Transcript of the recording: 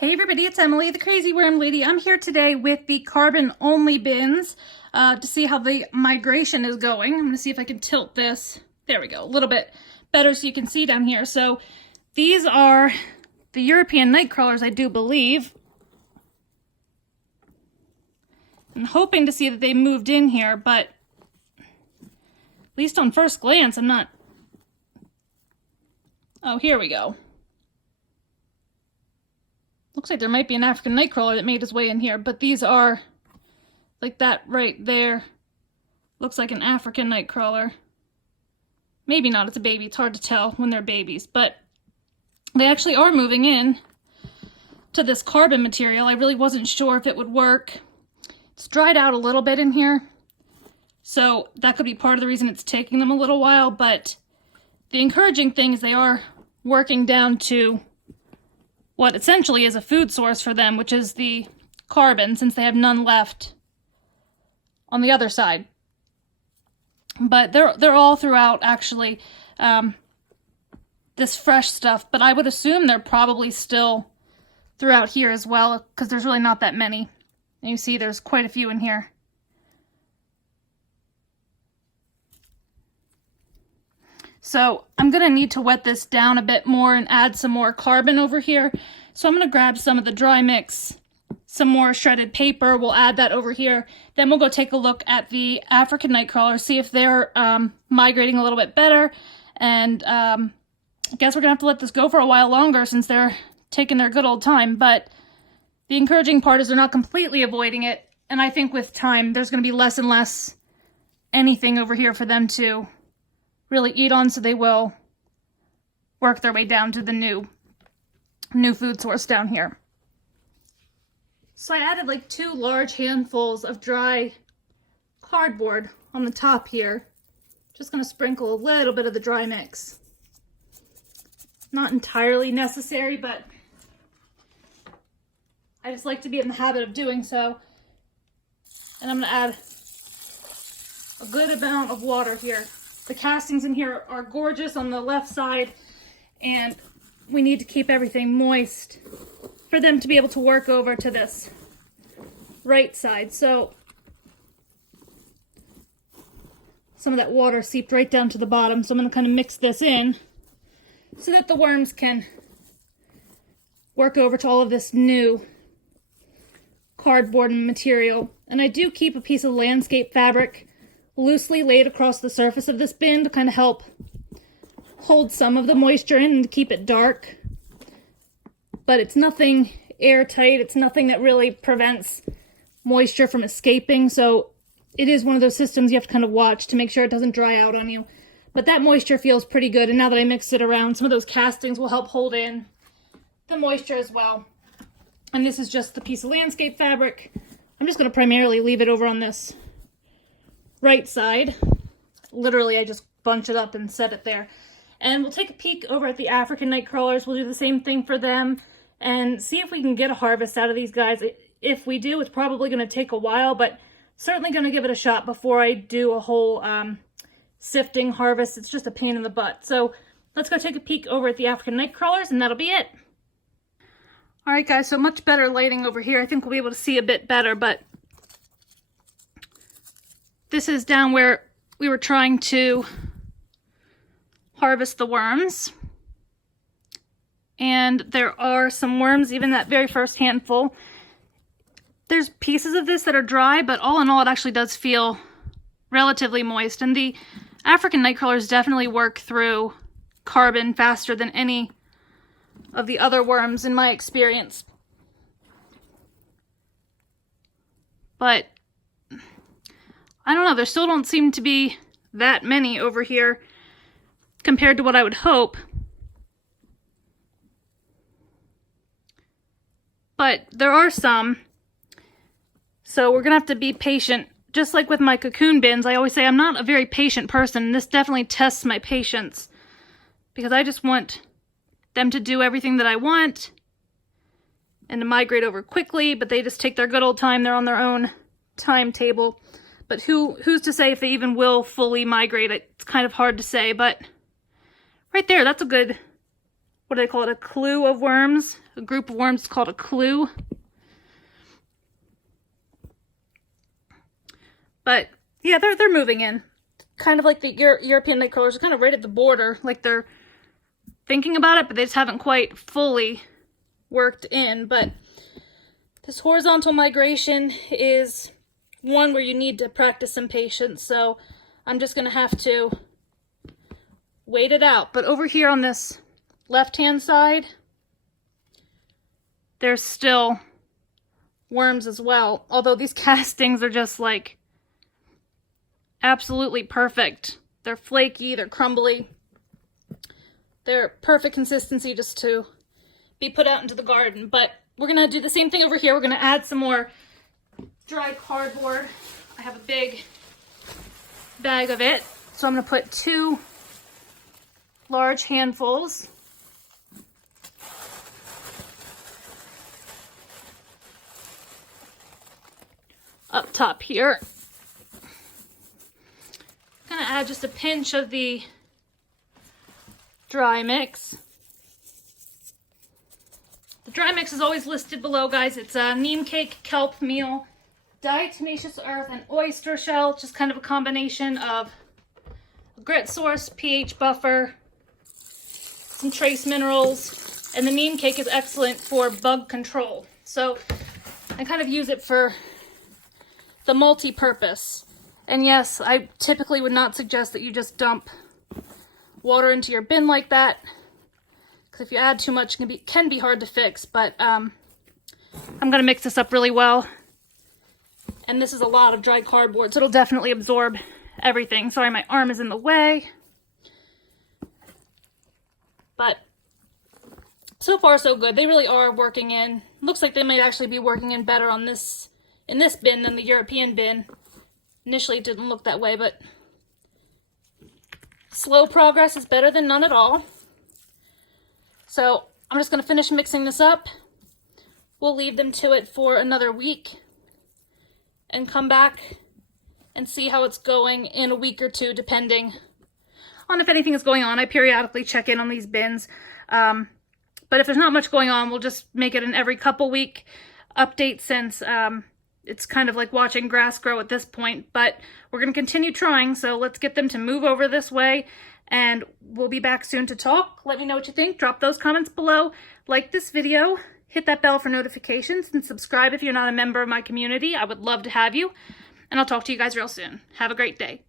Hey everybody, it's Emily, the Crazy Worm Lady. I'm here today with the carbon-only bins to see how the migration is going. I'm going to see if I can tilt this. There we go, a little bit better so you can see down here. So these are the European night crawlers, I do believe. I'm hoping to see that they moved in here, but at least on first glance, I'm not... Oh, here we go. Looks like there might be an African nightcrawler that made his way in here, but these are like that right there. Looks like an African nightcrawler. Maybe not, it's a baby. It's hard to tell when they're babies, but they actually are moving in to this carbon material. I really wasn't sure if it would work. It's dried out a little bit in here, so that could be part of the reason it's taking them a little while, but the encouraging thing is they are working down to what essentially is a food source for them, which is the carbon, since they have none left on the other side. But they're all throughout, actually, this fresh stuff, but I would assume they're probably still throughout here as well, because there's really not that many. And you see there's quite a few in here. So I'm going to need to wet this down a bit more and add some more carbon over here. So I'm going to grab some of the dry mix, some more shredded paper. We'll add that over here. Then we'll go take a look at the African nightcrawler, see if they're migrating a little bit better. And I guess we're going to have to let this go for a while longer since they're taking their good old time. But the encouraging part is they're not completely avoiding it. And I think with time, there's going to be less and less anything over here for them to really eat on, so they will work their way down to the new food source down here. So I added like 2 large handfuls of dry cardboard on the top here. Just going to sprinkle a little bit of the dry mix. Not entirely necessary, but I just like to be in the habit of doing so. And I'm going to add a good amount of water here. The castings in here are gorgeous on the left side, and we need to keep everything moist for them to be able to work over to this right side. So some of that water seeped right down to the bottom, so I'm going to kind of mix this in so that the worms can work over to all of this new cardboard material. And I do keep a piece of landscape fabric loosely laid across the surface of this bin to kind of help hold some of the moisture in and keep it dark. But it's nothing airtight. It's nothing that really prevents moisture from escaping. So it is one of those systems you have to kind of watch to make sure it doesn't dry out on you. But that moisture feels pretty good. And now that I mixed it around, some of those castings will help hold in the moisture as well. And this is just the piece of landscape fabric. I'm just going to primarily leave it over on this right side. Literally, I just bunch it up and set it there. And we'll take a peek over at the African night crawlers. We'll do the same thing for them and see if we can get a harvest out of these guys. If we do, it's probably going to take a while, but certainly going to give it a shot before I do a whole sifting harvest. It's just a pain in the butt. So let's go take a peek over at the African night crawlers, and that'll be it. All right, guys, so much better lighting over here. I think we'll be able to see a bit better, but this is down where we were trying to harvest the worms. And there are some worms, even that very first handful. There's pieces of this that are dry, but all in all, it actually does feel relatively moist. And the African nightcrawlers definitely work through carbon faster than any of the other worms in my experience. But I don't know, there still don't seem to be that many over here compared to what I would hope. But there are some, so we're gonna have to be patient. Just like with my cocoon bins, I always say I'm not a very patient person, and this definitely tests my patience, because I just want them to do everything that I want and to migrate over quickly, but they just take their good old time. They're on their own timetable. But who's to say if they even will fully migrate? It's kind of hard to say, but right there, that's a good what do they call it? A clue of worms. A group of worms is called a clue. But yeah, they're moving in. Kind of like the European night crawlers are kind of right at the border. Like they're thinking about it, but they just haven't quite fully worked in. But this horizontal migration is one where you need to practice some patience. So I'm just going to have to wait it out. But over here on this left-hand side, there's still worms as well. Although these castings are just like absolutely perfect. They're flaky, they're crumbly. They're perfect consistency just to be put out into the garden. But we're gonna do the same thing over here. We're gonna add some more dry cardboard. I have a big bag of it. So I'm gonna put 2 large handfuls. Up top here. Gonna add just a pinch of the dry mix. The dry mix is always listed below, guys. It's a neem cake, kelp meal, diatomaceous earth, and oyster shell. Just kind of a combination of grit source, pH buffer, some trace minerals, and the neem cake is excellent for bug control. So I kind of use it for the multi-purpose. And yes, I typically would not suggest that you just dump water into your bin like that, because if you add too much, it can be hard to fix. But I'm going to mix this up really well. And this is a lot of dry cardboard, so it'll definitely absorb everything. Sorry, my arm is in the way. But so far, so good. They really are working in. Looks like they might actually be working in better on this, in this bin than the European bin. Initially, it didn't look that way, but slow progress is better than none at all. So I'm just going to finish mixing this up. We'll leave them to it for another week and come back and see how it's going in a week or two, depending on if anything is going on. I periodically check in on these bins. But if there's not much going on, we'll just make it an every couple week update, since it's kind of like watching grass grow at this point. But we're going to continue trying, so let's get them to move over this way, and we'll be back soon to talk. Let me know what you think. Drop those comments below. Like this video, hit that bell for notifications, and subscribe if you're not a member of my community. I would love to have you, and I'll talk to you guys real soon. Have a great day.